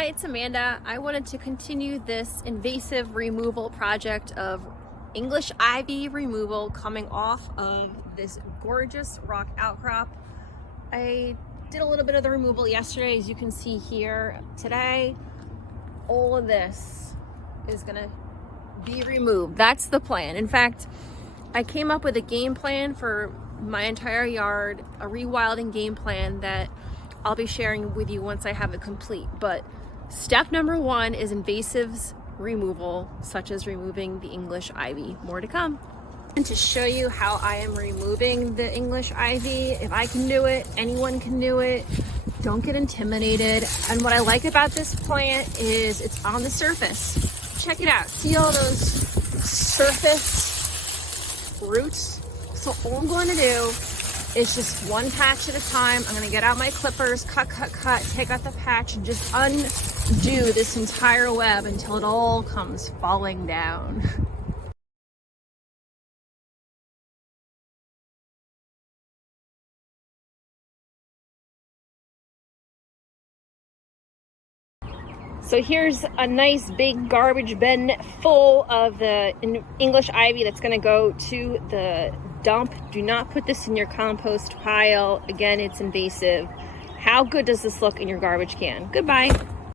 Hi, it's Amanda. I wanted to continue this invasive removal project of English ivy removal coming off of this gorgeous rock outcrop. I did a little bit of the removal yesterday, as you can see here. Today, all of this is gonna be removed. That's the plan. In fact, I came up with a game plan for my entire yard, a rewilding game plan that I'll be sharing with you once I have it complete. But step number one is invasives removal, such as removing the English ivy. More to come. And to show you how I am removing the English ivy, if I can do it, anyone can do it. Don't get intimidated. And what I like about this plant is it's on the surface. Check it out. See all those surface roots? So all I'm going to do is just one patch at a time. I'm gonna get out my clippers, cut, take out the patch, and just undo this entire web until it all comes falling down. So here's a nice big garbage bin full of the English ivy that's gonna go to the dump. Do not put this in your compost pile. Again, it's invasive. How good does this look in your garbage can? Goodbye.